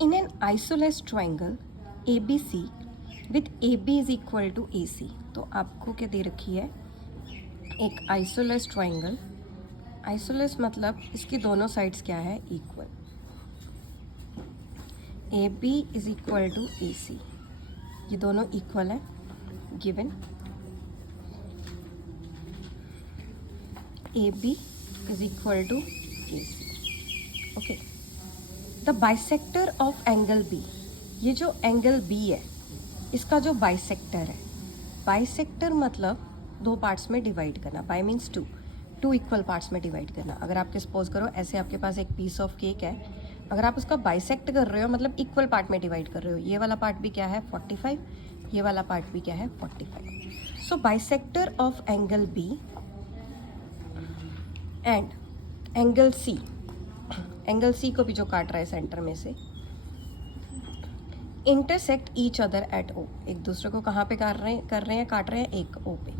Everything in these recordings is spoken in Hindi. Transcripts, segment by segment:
In an isosceles triangle ABC with AB is equal to AC, तो आपको क्या दे रखी है, एक आइसोलेस ट्राइंगल. आइसोलेस मतलब इसकी दोनों साइड्स क्या है, equal. AB is equal to AC, ये दोनों इक्वल है. Given AB is equal to AC. Okay. The bisector of angle B, ये जो एंगल B है इसका जो बाइसेक्टर है, बाइसेक्टर मतलब दो पार्ट्स में डिवाइड करना. By means two equal parts में डिवाइड करना. अगर आपके सपोज करो ऐसे आपके पास एक पीस ऑफ केक है, अगर आप उसका बाइसेक्ट कर रहे हो मतलब इक्वल पार्ट में डिवाइड कर रहे हो, ये वाला पार्ट भी क्या है 45, ये वाला पार्ट भी क्या है 45. So bisector of angle B and angle C, angle C को भी जो काट रहा है सेंटर में से, intersect each other at O, एक दूसरे को कहाँ पे काट रहे हैं काट रहे हैं, एक O पे.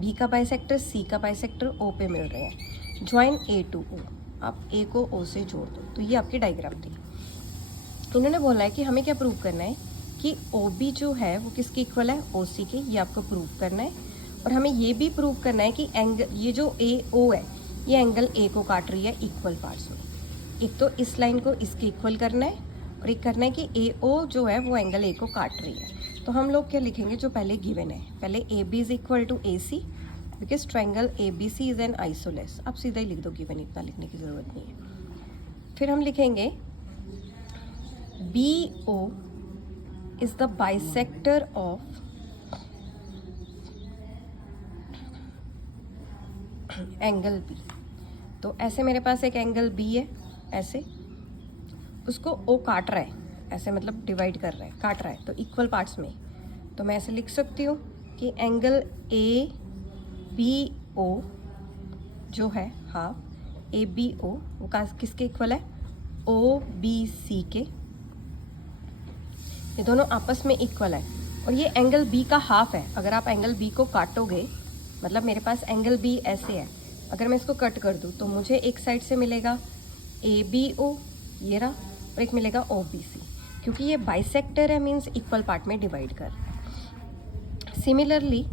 B का बाइसेक्टर C का बाइसेक्टर O पे मिल रहे हैं. ज्वाइन A टू O, आप A को O से जोड़ दो. तो ये आपकी डायग्राम थी. इन्होंने बोला है कि हमें क्या प्रूव करना है कि OB जो है वो किसके इक्वल है, OC के. ये आपको प्रूव करना है. और हमें ये भी प्रूव करना है कि एंगल, ये जो AO है ये एंगल A को काट रही है इक्वल पार्ट्स में. एक तो इस लाइन को इसके इक्वल करना है और एक करना है कि AO जो है वो एंगल A को काट रही है. तो हम लोग क्या लिखेंगे, जो पहले गिवन है, पहले AB is equal to AC because triangle ABC is an isosceles. आप सीधा ही लिख दो गिवन, इतना लिखने की ज़रूरत नहीं है. फिर हम लिखेंगे BO is the bisector of angle B. तो ऐसे मेरे पास एक एंगल B है, ऐसे उसको O काट रहा है, ऐसे मतलब डिवाइड कर रहा है, काट रहा है, तो इक्वल पार्ट्स में. तो मैं ऐसे लिख सकती हूँ कि एंगल ABO जो है हाफ, ABO वो किसके इक्वल है, OBC के. ये दोनों आपस में इक्वल है और ये एंगल B का हाफ है. अगर आप एंगल B को काटोगे, मतलब मेरे पास एंगल B ऐसे है, अगर मैं इसको कट कर दूँ तो मुझे एक साइड से मिलेगा ABO, ये रहा, और एक मिलेगा OBC. क्योंकि ये बाइसेक्टर है मीन्स इक्वल पार्ट में डिवाइड कर रहा है. सिमिलरली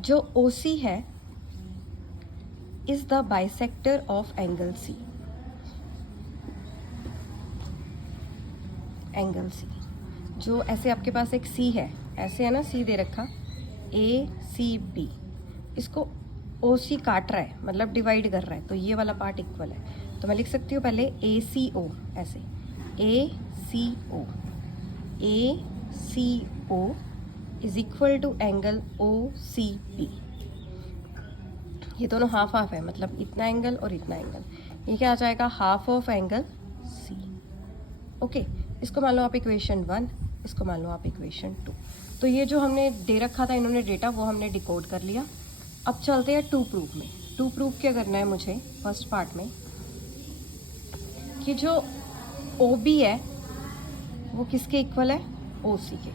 जो OC है is the bisector of angle C. Angle C जो ऐसे आपके पास एक C है, ऐसे है ना, C दे रखा, ACB, इसको OC काट रहा है मतलब डिवाइड कर रहा है, तो ये वाला पार्ट इक्वल है. तो मैं लिख सकती हूँ पहले ACO, ऐसे ACO is equal to angle OCB. ये दोनों हाफ हाफ है, मतलब इतना एंगल और इतना एंगल. ये क्या आ जाएगा, half of angle C. Okay. इसको मान लो आप इक्वेशन 1, इसको मान लो आप इक्वेशन 2. तो ये जो हमने दे रखा था इन्होंने डेटा, वो हमने डिकोड कर लिया. अब चलते हैं टू प्रूफ में. टू प्रूफ क्या करना है मुझे, फर्स्ट पार्ट में, कि जो OB है वो किसके इक्वल है, OC के.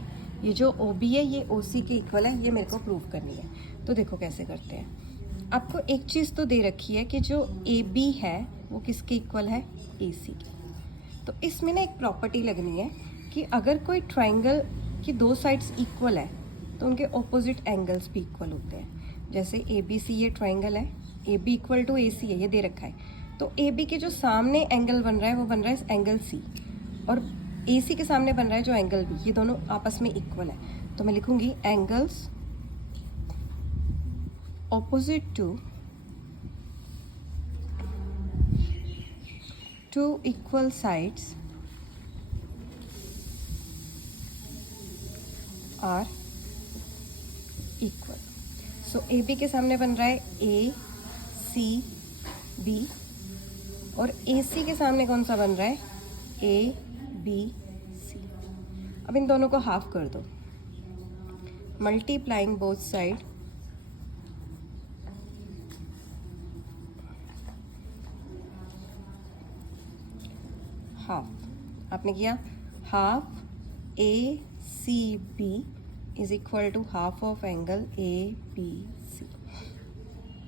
ये जो OB है ये OC के इक्वल है, ये मेरे को प्रूफ करनी है. तो देखो कैसे करते हैं. आपको एक चीज़ तो दे रखी है कि जो AB है वो किसके इक्वल है, AC के. तो इसमें ना एक प्रॉपर्टी लगनी है कि अगर कोई ट्राइंगल की दो साइड्स इक्वल है तो उनके ऑपोजिट एंगल्स भी इक्वल होते हैं. जैसे ABC ये ट्राइंगल है, AB इक्वल टू AC है, ये दे रखा है. तो AB के जो सामने एंगल बन रहा है वो बन रहा है एंगल C, और AC के सामने बन रहा है जो एंगल B, ये दोनों आपस में इक्वल है. तो मैं लिखूंगी angles opposite to two equal sides are equal. So AB के सामने बन रहा है ACB और AC के सामने कौन सा बन रहा है, ABC. अब इन दोनों को हाफ कर दो, मल्टीप्लाइंग बोथ साइड हाफ. आपने किया half ACB is equal to half of angle ABC.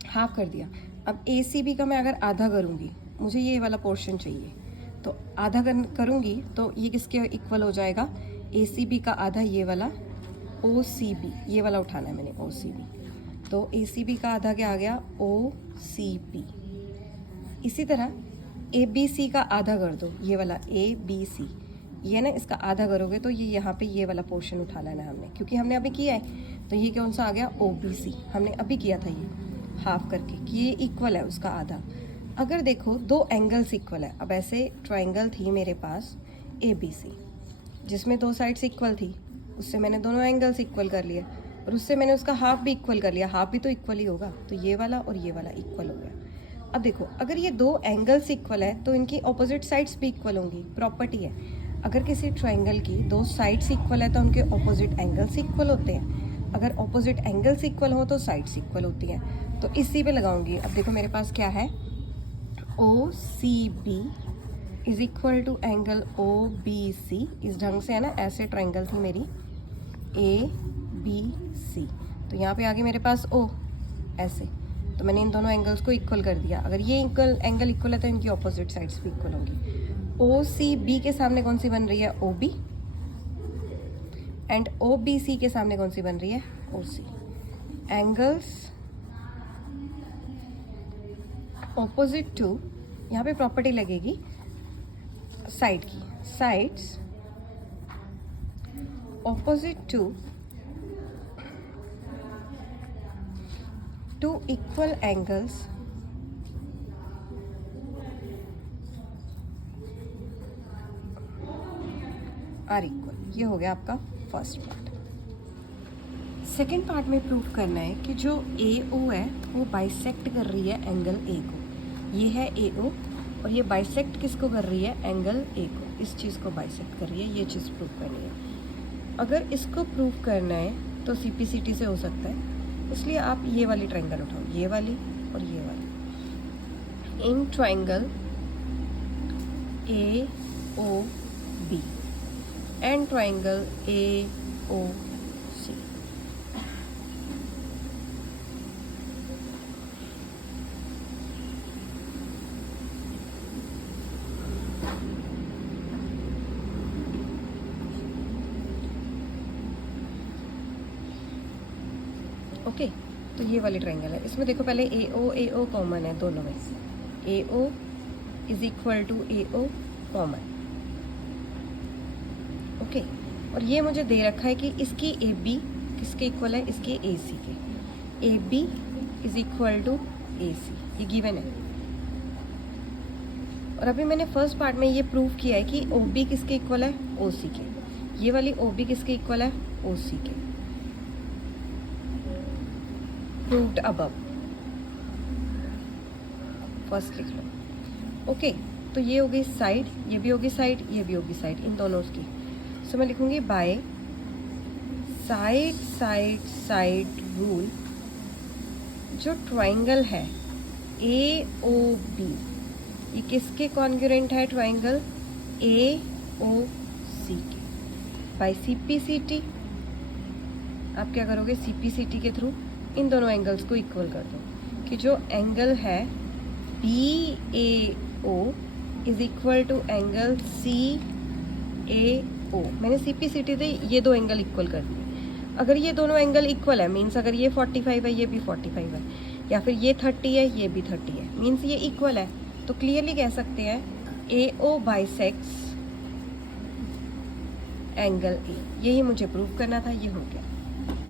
Half कर दिया. अब ए सी बी का मैं अगर आधा करूँगी, मुझे ये वाला पोर्शन चाहिए, तो आधा करूँगी तो ये किसके इक्वल हो जाएगा, ए सी बी का आधा ये वाला ओ सी बी, ये वाला उठाना है मैंने, ओ सी बी। तो ए सी बी का आधा क्या आ गया, ओ सी बी। इसी तरह ए बी सी का आधा कर दो, ये वाला ए बी सी, ये ना इसका आधा करोगे तो ये यहाँ पे ये वाला पोर्शन उठा लेना हमने, क्योंकि हमने अभी किया है। तो ये कौन सा आ गया, ओ बी सी, हमने अभी किया था ये हाफ करके कि ये इक्वल है उसका आधा। अगर देखो दो एंगल्स इक्वल है, अब ऐसे ट्राइंगल थी मेरे पास ए बी सी, जिसमें दो साइड्स इक्वल थी, उससे मैंने दोनों एंगल्स इक्वल कर लिए, और उससे मैंने उसका हाफ भी इक्वल कर लिया, हाफ भी तो इक्वल ही होगा, तो ये वाला और ये वाला इक्वल हो गया। अब देखो अगर ये दो एंगल्स इक्वल है तो इनकी ऑपोजिट साइड्स भी इक्वल होंगी, प्रॉपर्टी है। अगर किसी ट्राइंगल की दो साइड्स इक्वल है तो उनके ऑपोजिट एंगल्स इक्वल होते हैं, अगर ऑपोजिट एंगल्स इक्वल हो तो साइड्स इक्वल होती हैं। तो इसी पे लगाऊंगी। अब देखो मेरे पास क्या है, O C B is equal to angle O B C, इस ढंग से है ना, ऐसे ट्राइंगल थी मेरी ए बी सी, तो यहाँ पे आगे मेरे पास ओ ऐसे, तो मैंने इन दोनों एंगल्स को इक्वल कर दिया। अगर ये एंगल इक्वल है तो इनकी ऑपोजिट साइड्स भी इक्वल होंगी। ओ सी बी के सामने कौन सी बन रही है, O B, and O B C के सामने कौन सी बन रही है, O C. Angles opposite to, यहाँ पे प्रॉपर्टी लगेगी साइड की, sides opposite to two equal angles are equal। ये हो गया आपका फर्स्ट पार्ट। सेकेंड पार्ट में प्रूव करना है कि जो ए ओ है वो बाइसेक्ट कर रही है एंगल ए को। ये है ए ओ और ये बाइसेक्ट किसको कर रही है, एंगल ए को, इस चीज़ को बाइसेक्ट कर रही है, ये चीज़ प्रूव करनी है। अगर इसको प्रूव करना है तो CPCT से हो सकता है, इसलिए आप ये वाली ट्रायंगल उठाओ, ये वाली और ये वाली। In triangle A O B and triangle A O C, okay. तो ये वाली ट्रायंगल है, इसमें देखो पहले ए ओ कॉमन है दोनों में, A O is equal to A O common, okay. और ये मुझे दे रखा है कि इसकी ए बी किसके इक्वल है, इसके ए सी के, A B is equal to A C, ये गिवन है। और अभी मैंने फर्स्ट पार्ट में ये प्रूव किया है कि ओ बी किसके इक्वल है, ओ सी के, ये वाली ओ बी किसके इक्वल है, ओ सी के, प्रूव्ड अबव। फर्स्ट लिख लो, ओके। तो ये होगी साइड, ये भी होगी साइड, ये भी होगी साइड, इन दोनों की। सो मैं लिखूंगी by side side side rule, जो ट्राइंगल है ए ओ बी, ये किसके कॉन्ग्रुएंट है, ट्राइंगल ए ओ सी के, बाय CPCT। आप क्या करोगे, CPCT के थ्रू इन दोनों एंगल्स को इक्वल कर दो कि जो एंगल है BAO is equal to angle CAO। मैंने CPCT से ये दो एंगल इक्वल कर दिए। अगर ये दोनों एंगल इक्वल है, मीन्स अगर ये 45 है ये भी 45 है, या फिर ये 30 है ये भी 30 है, मीन्स ये इक्वल है, तो क्लियरली कह सकते हैं AO बाइसेक्ट्स एंगल A। यही मुझे प्रूव करना था, ये हो गया।